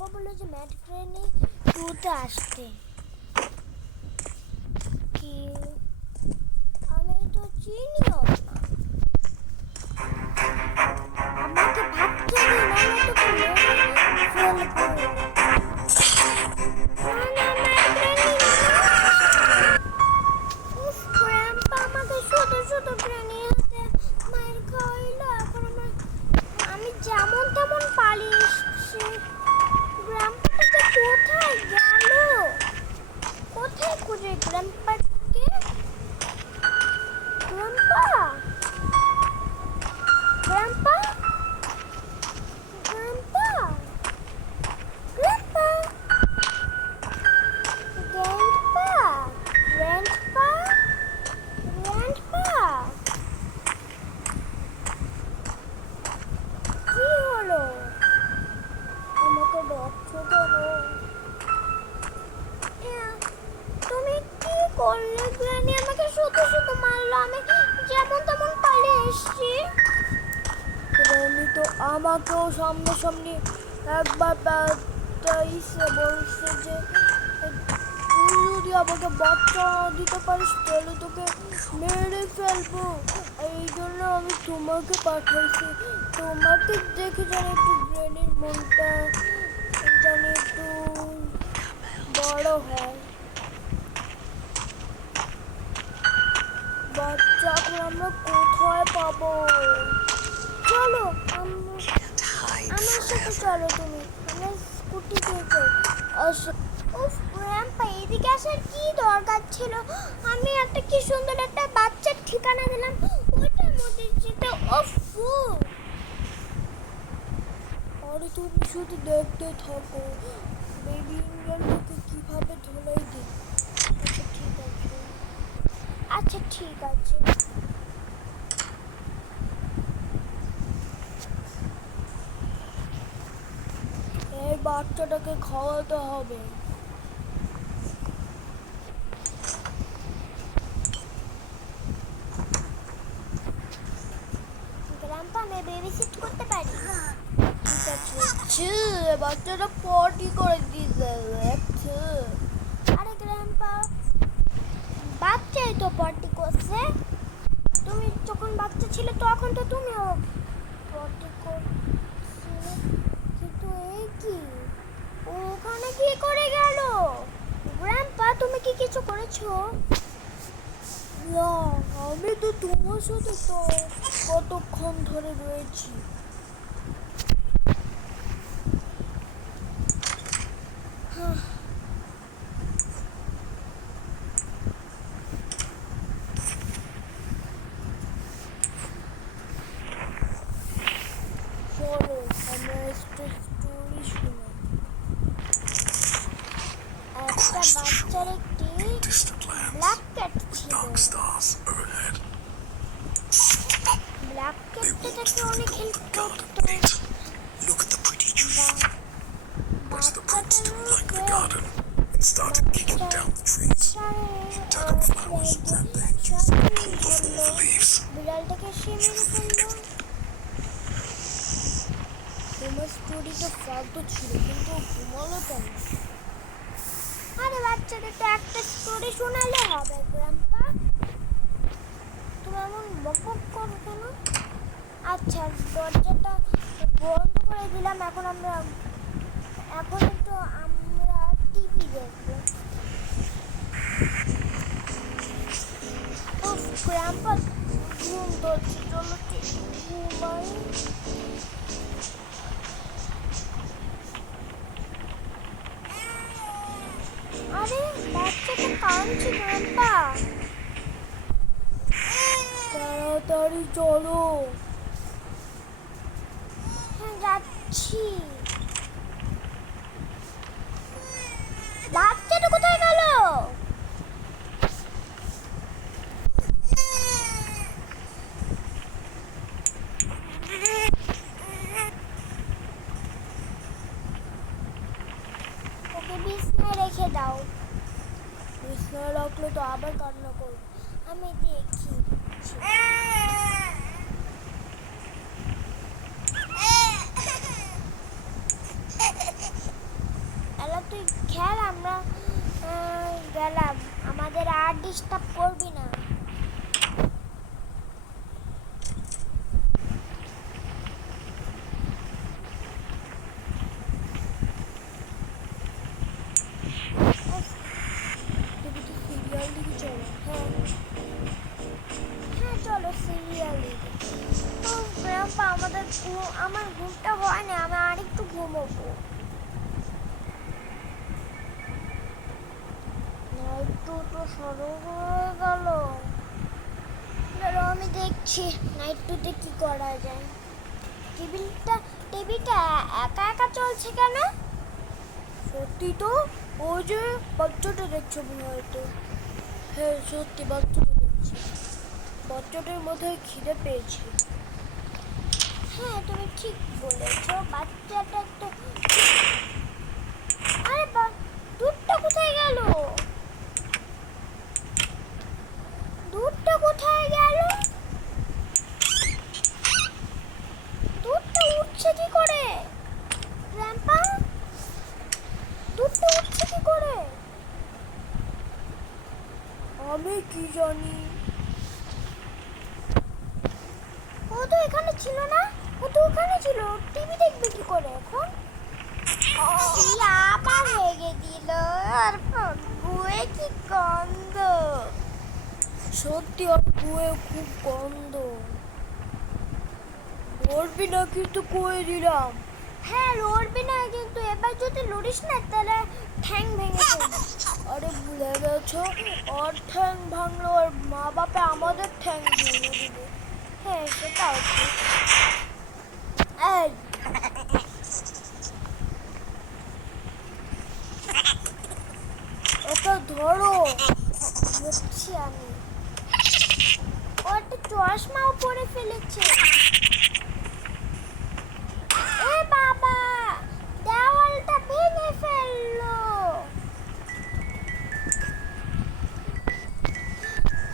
Grandpa বললো যে mad granny 2তে আসতে। কি আমি তো চিনিও না, আমাকে ভাবতে দিন, আমি তোকে মেরে ফেলবো। না না, ম্যাড গ্র্যানি উফ, গ্র্যান্ডপা আমাকে শুধু শুধু গ্র্যানির হাতে মার খাওয়াইলো। এখন আমি যেমন তেমন পালিয়ে এসছি। গ্র্যান্ডপাটাকে কোথায় গেল? কোথায় খুঁজে গ্র্যান্ডপাকে? Grandpa, grandpa, grandpa, grandpa, grandpa, grandpa, grandpa, কি হলো? আমাকে ডাকছো কেন? তুমি কি করলে? গ্র্যানি আমাকে শুধু শুধু মারলো, আমি যেমন তেমন পালিয়ে এসছি। গ্র্যানি তো আমাকেও সামনাসামনি একবার ইসে বলছে যে তুই যদি আমাকে বাচ্চা দিতে পারিস তাহলে তোকে মেরে ফেলবো। এই জন্য আমি তোমাকে পাঠাইছি, তোমাকে দেখে জানি একটু গ্র্যানির মনটা জানি একটু বড় হয়। বাচ্চা এখন আমরা কোথায় পাবো? চলো আমার সাথে চলো, তুমি আমার স্কুটিতে আসো। উফ, গ্র্যান্ডপা এদিকে আসার কি দরকার ছিল? আমি একটা কি সুন্দর একটা বাচ্চার ঠিকানা দিলাম, ওইটার মধ্যে যেতে। উফ, আরে তুমি শুধু দেখতে থাকো বেবি ইংল্যান্ডকে কিভাবে ধুলাই দিই। আচ্ছা ঠিক আছে, আচ্ছা ঠিক আছে। এই বাচ্চাটাকে খাওয়াতে হবে। গ্র্যান্ডপা আমি বেবি সিট করতে পারি? ঠিক আছে। বাচ্চাটা পটি করে দিয়েছে। আরে গ্র্যান্ডপা, বাচ্চাই তো পটি করছে। তুমি যখন বাচ্চা ছিলে তখন তো তুমিও পটি করছিলে, কিন্তু এই কি ওখানে কি করে গেল? গ্র্যান্ডপা তুমি কি কিছু করেছো? না, আমি তো তোমার সাথে তো কতক্ষণ ধরে রয়েছি। চলো আমরা একটা স্টোরি শুনি। একটা বাচ্চার একটি ব্ল্যাক ক্যাট ছিল। ব্ল্যাক ক্যাটটা তাকে অনেক হেল্প করতো। বিড়ালটাকে সে মেরে ফেললো। তোমার স্টোরিটা ফালতু ছিল, কিন্তু ঘুমালো কেন? আরে বাচ্চাদের তো একটা স্টোরি শোনালে হবে গ্র্যান্ডপা, তুমি এমন বকবক করো কেন? আচ্ছা দরজাটা বন্ধ করে দিলাম, এখন একটু আমরা টিভি দেখবো। উফ, গ্র্যান্ডপা ঘুম ধরছে, চলো ঘুমাই। আরে বাচ্চাটা কাঁদছে গ্র্যান্ডপা, তাড়াতাড়ি চলো। হ্যাঁ যাচ্ছি। বাচ্চাটা কোথায় গেল? ওকে বিছনায় রেখে দাও। বিছনায় রাখলে তো আবার কান্না করবো। আমি দেখি। গেলাম, আমাদের আর ডিস্টার্ব করবি না। সিরিয়াল দিকে চলো। হ্যাঁ চলো সিরিয়াল দিকে। আমার ঘুমটা হয় না, আমি আরেকটু ঘুমোবো। একটু তো সরু হয়ে গেল। আমি দেখছি নাইট টুতে কি করা যায়। টিভিটা একা একা চলছে কেন? সত্যি তো, ওই যে বাচ্চাটা দেখছো মনে হয়তো। হ্যাঁ সত্যি বাচ্চাটা দেখছি, বাচ্চাটার মধ্যে খিদে পেয়েছে। হ্যাঁ তুমি ঠিক বলেছো, বাচ্চাটা তো। আরে দুধটা কোথায় গেল? দুধটা কোথায় গেল? দুধটা উঠছে কি করে? গ্র্যান্ডপা, দুধটা উঠছে কি করে? আমি কি জানি। ও তো এখানে ছিল না, ও তো ওখানে ছিল। টিভি দেখবে কি করে এখন? আবার রেগে দিল। আর গুয়ে কি গন্ধ! সত্যি আর গুয়ে খুব গন্ধ। লড়বি না কিন্তু কয়ে দিলাম। হ্যাঁ লড়বি না, কিন্তু এবার যদি লড়িস না তাহলে ঠ্যাং ভেঙে যাবে। আরে ভুলে গেছো, ওর ঠ্যাং ভাঙলো ওর মা বাপে আমাদের ঠ্যাং ভেঙে দিবে। হ্যাঁ সেটাও ঠিক। এই ওটা ধরো, দেখছি আমি। ও একটা চশমাও পরে ফেলেছে। এ বাবা, দেওয়ালটা ভেঙে ফেললো।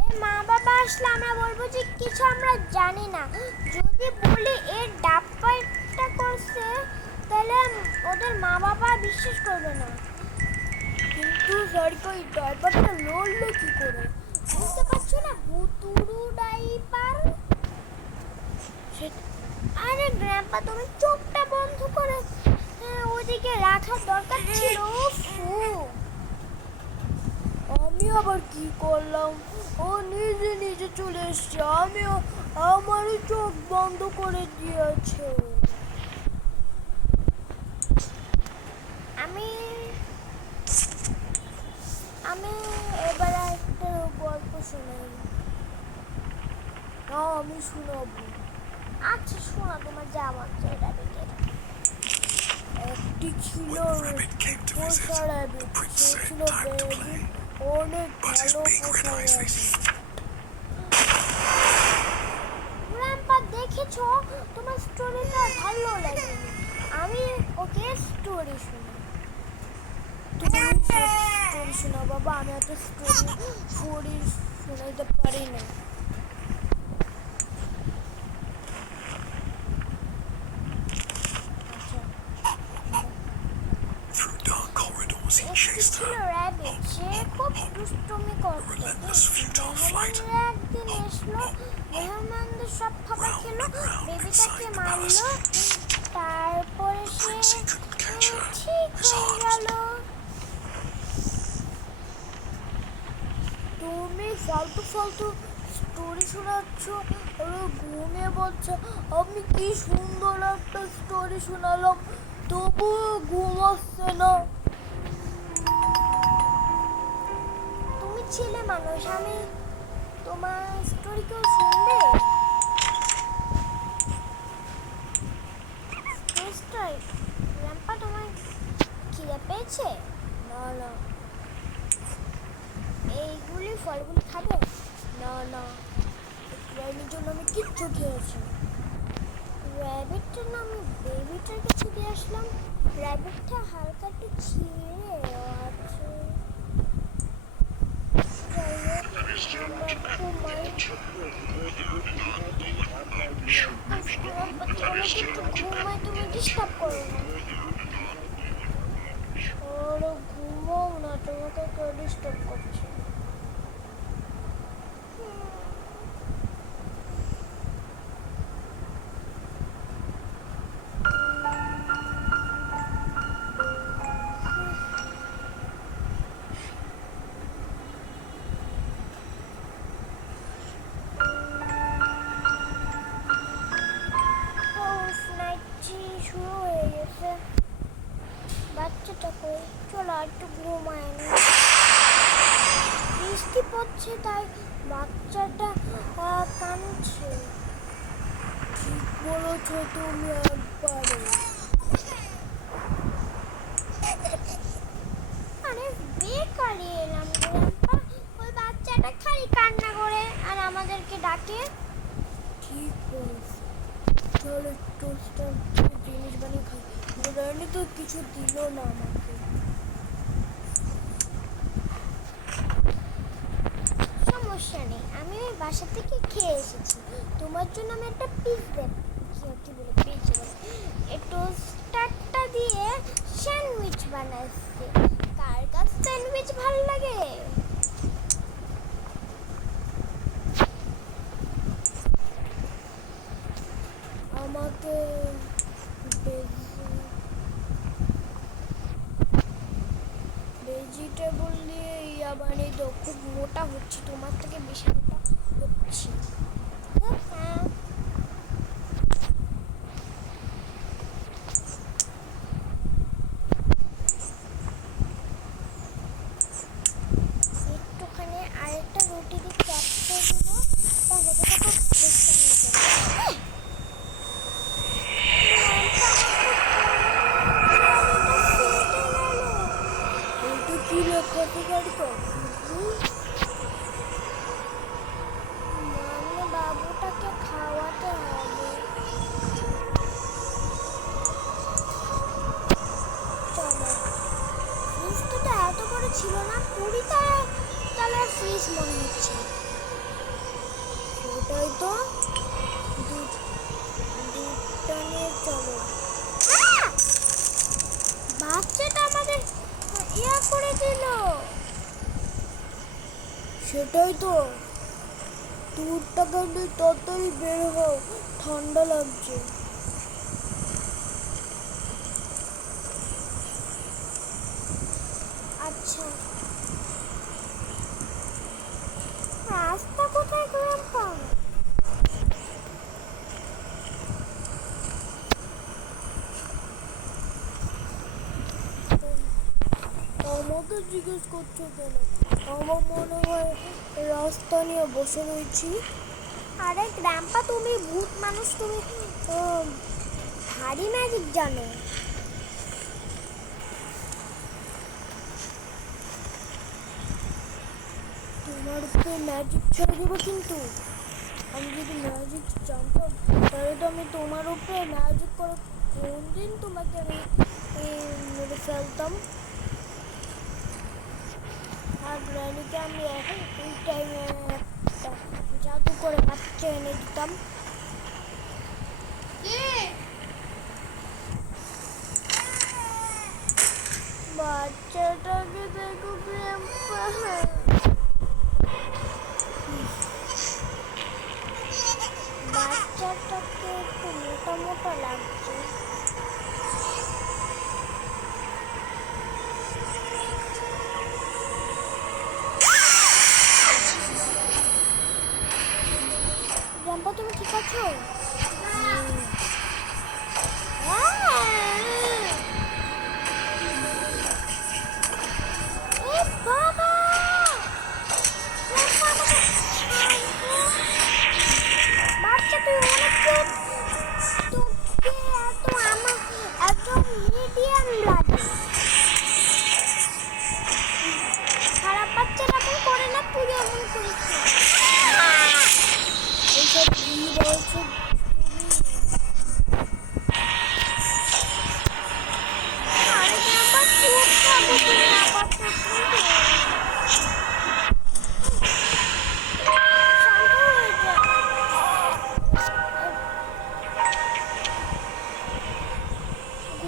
এই মা বাবা আসলে আমরা বলবো যে কিছু আমরা জানি না। যদি বলি এর ডাব্বাটা করছে তাহলে ওদের মা বাবা বিশ্বাস করবে না। কিন্তু সারিকা এই ডাইপারটা লড়লো কি করে? বুঝতে পারছো না, ভুতুড়ু ডাইপার। আরে গ্র্যান্ডপা তুমি চোখটা বন্ধ করে ওদিকে রাখার দরকার ছিল। আমি আবার কি করলাম? ও নিজে নিজে চলে এসছে, আমিও আমারই চোখ বন্ধ করে দিয়েছে। আমি আমি এবার একটা গল্প শোনাই। না আমি শোনাবো। আচ্ছা শোনা, তোমার যা মন চাই। একটি ছিল পোষা র্যাবিট, সে ছিল বেবি, অনেক ভালো পোষা র্যাবিট। গ্র্যান্ডপা দেখেছো, তোমার স্টোরিটা ভালো লাগেনি, আমি ওকে স্টোরি শুনি। তুমি স্টোরি শোনাও বাবা, আমি এত স্টোরি শোনাইতে পারি না। ছিল র্যাবিট, সে খুব দুষ্টুমি করতো। মেহমানরা একদিন এসলো, মেহমানদের সব খাবার খেলো, বেবিটাকে মারলো, তারপরে সে ঠিক হয়ে গেল। তুমি ফালতু ফালতু স্টোরি শোনাচ্ছ আর ঘুমিয়ে বলছো। আমি কি সুন্দর একটা স্টোরি শোনালাম, তবুও ঘুম আসছে না। তুমি ছেলে মানুষ, আমি তোমার স্টোরি কেউ শুনবে? গ্র্যান্ডপা তোমার খিদে পেয়েছে? না না। এইগুলি ফলগুলি খাবে? না না, র্যাবিটের জন্য আমি কিচ্ছু খেয়েছি। র্যাবিটটা না, আমি বেবিটার কাছে দিয়ে আসলাম। র্যাবিটটা হালকা একটু ছিঁড়ে আছে। ঘুমাই, তুমি ডিস্টার্ব করো না। ঘুমাও না তোমাকে কেউ ডিস্টার্ব করছে। শুরু হয়ে গেছে, বাচ্চাটা কই? চলো একটু ঘুমায় না। বৃষ্টি পড়ছে তাই বাচ্চাটা কাঁদছে। ঠিক বলেছ তুমি একবারে। আরে বেকারি এলাম গ্রাম্পা, ওই বাচ্চাটা খালি কান্না করে আর আমাদেরকে ডাকে। ঠিক বলছ, তাহলে টোস্টার জিনিস বানিয়ে খাই। রানি তো কিছু দিল না আমাকে। সমস্যা নেই, আমি ওই বাসা থেকে খেয়ে এসেছি। তোমার জন্য আমি একটা পিৎজা কি বলে পিৎজা বলে এই টোস্টারটা দিয়ে স্যান্ডউইচ বানাচ্ছি। কার কাছে স্যান্ডউইচ ভালো লাগে? আমাকে ভেজিটেবল দিয়ে ইয়া বানিয়ে দাও। খুব মোটা হচ্ছে, তোমার থেকে বেশি মোটা হচ্ছে। হ্যাঁ একটুখানি আরেকটা রুটি দিয়ে চাপতে দেবো, তাহলে খুব কি লেখা তো মানে বাবুটাকে খাওয়াতে হবে। চলো, ফ্রিজটা এত বড় ছিল না, 20 তালার ফ্রিজ মনে হচ্ছে। ওটাই তো, দুধটা নিয়ে চলো। বাচ্চাটা আমাদের ইয়া করে দিল। সেটাই তো, দুধটা কিন্তু তাড়াতাড়ি বের হও, ঠান্ডা লাগছে। আচ্ছা, রাস্তা কোথায় গ্রাম্পা? আমাকে জিজ্ঞেস করছো কেন? আমার মনে হয় রাস্তা নিয়ে বসে রয়েছি। আরে গ্রাম্পা, তুমি ভূত মানুষ, তুমি ভারী ম্যাজিক জানো। তোমার উপরে ম্যাজিক ছেড়ে দেবো, কিন্তু আমি যদি ম্যাজিক জানতাম তাহলে তো আমি তোমার উপরে ম্যাজিক করে কোন দিন তোমাকে আমি মেরে ফেলতাম। আর রানীকে আমি এই টাইমে একটা জাদু করে বাচ্চা এনে দিতাম। বাচ্চাটাকে দেখো গ্রাম্পা, বাচ্চাটাকে একটু মোটা মোটা লাগছে। গ্রাম্পা, তুমি ঠিক আছো? বাবা, বাচ্চা তুই অনেক তোকে এত আমার এত মিডিয়াম লাগে। খারাপ বাচ্চা এরকম করে না, তুই এমন করিস না। এইসব কি বলছো? আরে বাবা, তুই খাবো, তুই আবার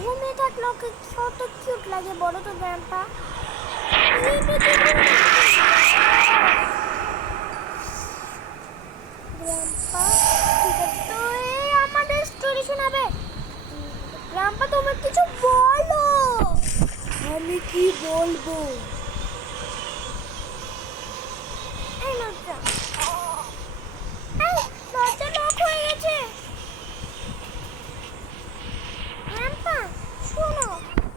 ঘুমিয়ে থাকলো কত কিউট লাগে, বলো তো গ্রাম্পা। গ্রাম্পা ঠিক আছে তো এই আমাদের স্টোরি শোনাবে। গ্রাম্পা তুমি কিছু বলো। আমি কি বলবো? এই লজ্জা দরজা লক হয়ে গেছে। গ্রাম্পা শোনো,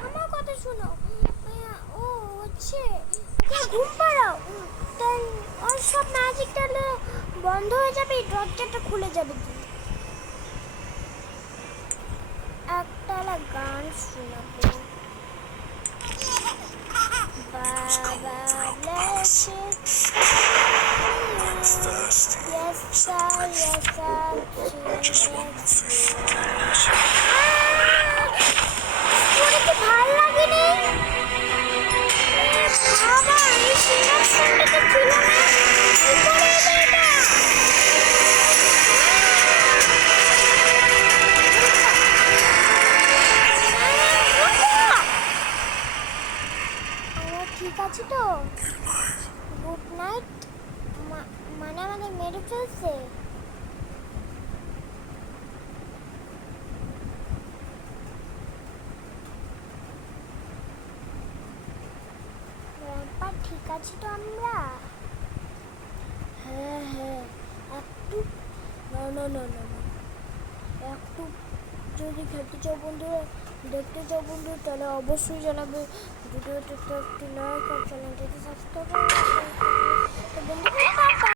আমার কথা শোনো। ও হচ্ছে ওকে ঘুম পাড়াও, তাই ওর সব ম্যাজিকটা বন্ধ হয়ে যাবে, দরজাটা খুলে যাবে। একটা গান শোনাবো। বাবা লেসে yes sir yes sir স্টোরিতে ভাল লাগেনি। বাবা এই সিঙ্গার সঙ্গীটা ছিল না, কি করে এটা? আমরা ঠিক আছি তো? Good night. মানে আমাদের মেরে ফেলছে। গ্রাম্পা ঠিক আছি তো আমরা? হ্যাঁ হ্যাঁ একটু না না না না না একটু যদি খেতে চাও বন্ধুরা, দেখতে চাও বন্ধু, তাহলে অবশ্যই জানাবে। ভিডিওটা একটি লাইক আর চ্যানেলটিকে সাবস্ক্রাইব করবে। তো বন্ধুরা টাটা।